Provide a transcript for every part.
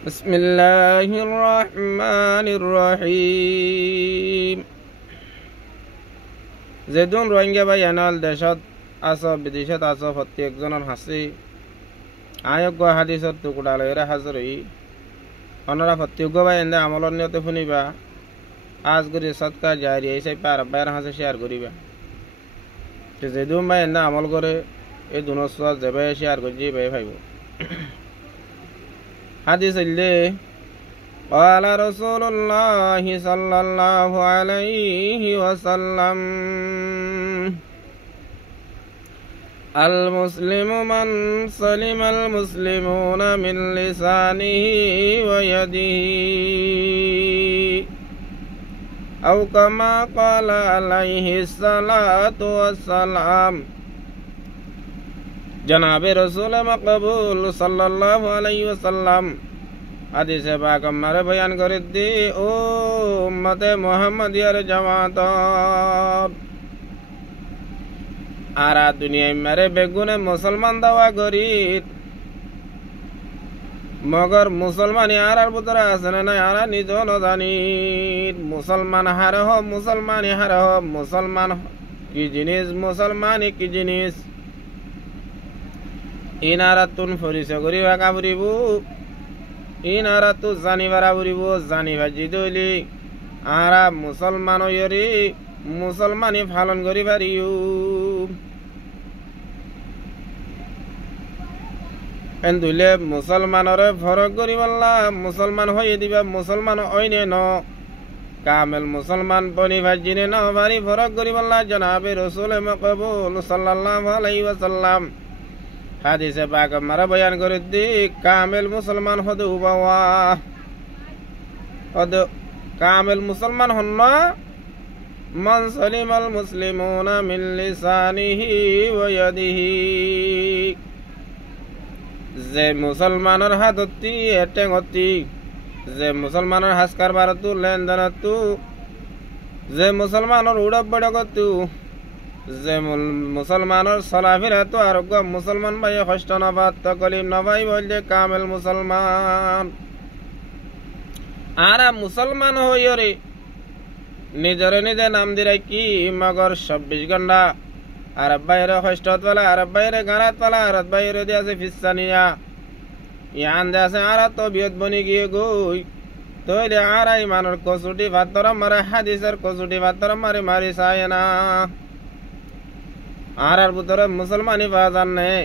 بسم الله الرحمن الرحيم যেদুন রোহিঙ্গা ভাই এনাল দেশত আস বিদেশত আস প্রত্যেকজনের হাসি আয়োগ্য হাদিসর টুকুরা লইরা হাজির হই অনরা প্রত্যেক ভাই এনে আমলর নিয়তে শুনিবা আজ করি সৎকার জারি এই পার বাইর হাসে শেয়ার করিবা যেদুন ভাই এনে আমল করে এই দুনসওয়াজ যাবে শেয়ার করজি ভাই ভাইব حديث اللي قال رسول الله صلى الله عليه وسلم المسلم من سلم المسلمون من لسانه ويده أو كما قال عليه الصلاة والسلام जनाब रसूल मकबूल सल्लल्लाहु अलैहि वसल्लम हदीस पाक हमारे बयान कर दी ओ उम्मत मुहम्मदियर जमात आरा दुनिया मेरे बेगुने मुसलमान दवा करी मगर मुसलमान यार पुत्र आसन ना यारा निजो न जानी मुसलमान हार हो मुसलमान की जिनिस मुसलमान की जिनिस ইনারাতুন ফরিস করিবা কাবরিব ইনারাতু জানিবারা বরিব জানিবা জিদলি আরা মুসলমান হইরি মুসলমানি পালন করিবারিও এন্দুলে মুসলমানরে ফরক করিবাল্লা মুসলমান হয়ে দিবা মুসলমান হইনে ন কামেল মুসলমান বনিবা জিনে ন বারি ফরক করিবাল্লা জনাবে রাসূল মকবুল সাল্লাল্লাহু আলাইহি ওয়াসাল্লাম হাদিস পাক মারা বয়ান করে দি কামেল মুসলমান হদে উবাওয়া হদে কামেল মুসলমান হন না মান সালিমাল মুসলিমুনা মিন লিসানিহি ওয়া ইয়াদিহি যে মুসলমানের হাততি এটেঙতি যে মুসলমানের হাসকার বারতু লেনদেনতু যে মুসলমানের উড়ব বড়গতু যে মুসলমানের চলাফিরা তো আরোগ্য মুসলমান ভাই কষ্ট নবাদ তকলিম নবাই বললে কামেল মুসলমান আর মুসলমান হইরে নিজরে নিজে নাম দিরাই কি মগর 24 ঘন্টা আরব বাইরে কষ্টত বলা আরব বাইরে গারাত বলা আরব বাইরে দিয়ে আছে ফিসানিয়া ইয়ান দিয়ে আছে আর তো বিয়ত বনি গিয়ে গই তৈলে আর ইমানের কসুটি ভাতর মারে হাদিসের কসুটি ভাতর মারে মারি চায় না আর ভিতরে মুসলমানি বাজার নেই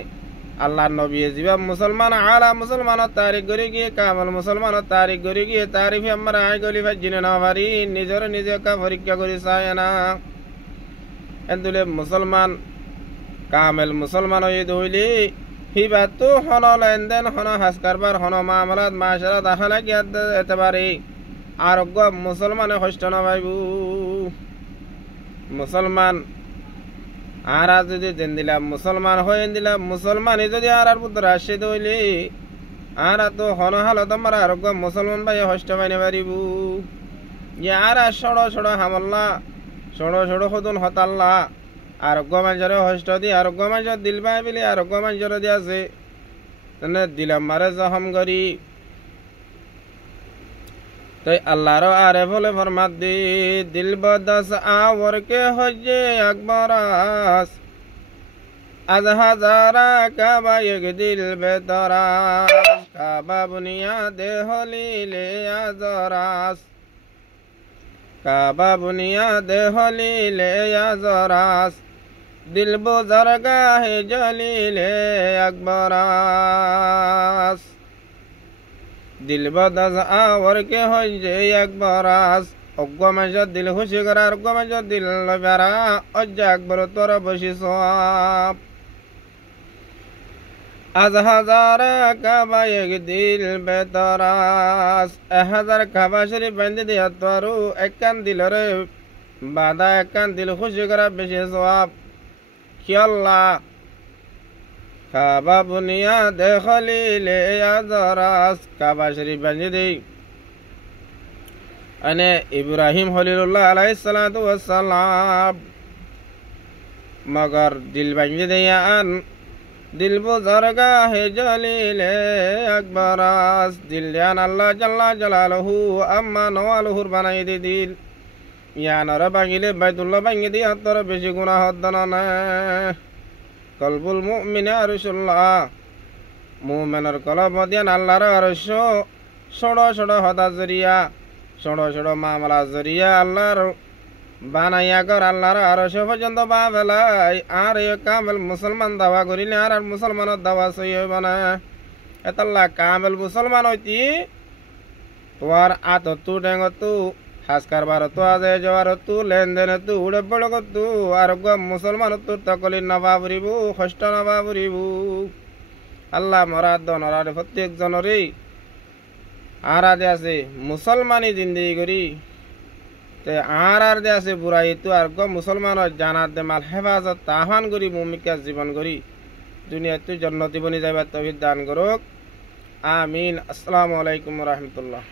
আল্লাহ নবী জীবা মুসলমান আলা মুসলমানের তারিখ করে গিয়ে কামল মুসলমানের তারিখ করে গিয়ে তারিফি আমার আয় গলি ভাই জিনে না পারি নিজের নিজে পরীক্ষা করি চায় না এন্দুলে মুসলমান কামেল মুসলমান হয়ে ধইলি হিবা তো হন লেনদেন হন হাস কারবার হন মামলাত মাশারাত আখালা গিয়ে যেতে পারি আরোগ্য মুসলমানে কষ্ট না পাইব মুসলমান আর যদি দেন দিলাম মুসলমান হয়ে দিলাম মুসলমান যদি আর পুত্র আসে হইলে আর তো হন হালত আমার আরোগ্য মুসলমান ভাই হষ্ট পাইনে পারিব আর সড় সড় হামল্লা সড় সড় সদন হতাল্লা আরোগ্য মানুষের হষ্ট দি আরোগ্য মানুষের দিল পাই বলে আরোগ্য মানুষের দিয়ে আছে দিলাম মারে জহম করি তাই আল্লাহর আরে বলে ফরমাত দি দিল বদস আওর কে হজে আকবরাস আজ হাজারা কাবা এক দিল বেতরাস কাবা বুনিয়াদে হলিলে আজরাস কাবা বুনিয়াদে হলিলে আজরাস দিল বুজরগাহে জলিলে আকবরাস দিল বদস আওর কে হজে আকবরাস অজ্ঞ মানুষের দিল খুশি করা অজ্ঞ মানুষের দিল লবেরা অজ্ঞা আকবর তোর বসি সব আজ হাজার কাবা এক দিল বেতরাস 1000 কাবা শরীফ বান্ধি দিয়া তোরু একখান দিলরে বাধা একখান দিল খুশি করা বেশি সব খেয়াল্লা কাবা বুনিয়াদে খলিলে আজরাস কাবা শরীফ বান্ধি দেই আনে ইব্রাহিম খলিলুল্লাহ আলাইহিস সালাতু ওয়াস সালাম মগর দিল বান্ধি দেয়া আন দিল বুজরগা হে জলিলে আকবরাস দিল জান আল্লাহ জাল্লা জালালহু আম্মা নওয়ালহুর বানাই দি দিল ইয়ানর বাঙিলে বাইতুল্লাহ বাঙি দি হাতর বেশি গুনাহ হদ্দনা না কলবুল মুমিনে আরশুল্লাহ মুমিনের কলব দিয়ান আল্লাহর আরশ ছোট ছোট হদা জরিয়া ছোট ছোট মামলা জরিয়া আল্লাহর বানাইয়া কর আল্লাহর আরশ পর্যন্ত বা বেলাই আর এ কামেল মুসলমান দাওয়া করিলে আর মুসলমানের দাওয়া সই হইব না এতাল্লা কামেল মুসলমান হইতি তোমার আত তু ডেঙ্গ তু হাস কারবার তো আজে যাওয়ার তু লেনদেন তু উড়ে বড় তু আর মুসলমান তোর তকলি নবা ফুরিব কষ্ট নবা ফুরিব আল্লাহ মরাদ দনরার প্রত্যেক জনরে আরাদে আছে মুসলমানি জিন্দগি করি তে আর দে আছে বুড়াই তো আর মুসলমানের জানাত দে মাল হেফাজত আহ্বান করি ভূমিকা জীবন করি দুনিয়াতে জন্নতি বনি যাইবার তৌফিক দান করুক আমিন। আসসালামু আলাইকুম ওয়া রাহমাতুল্লাহ।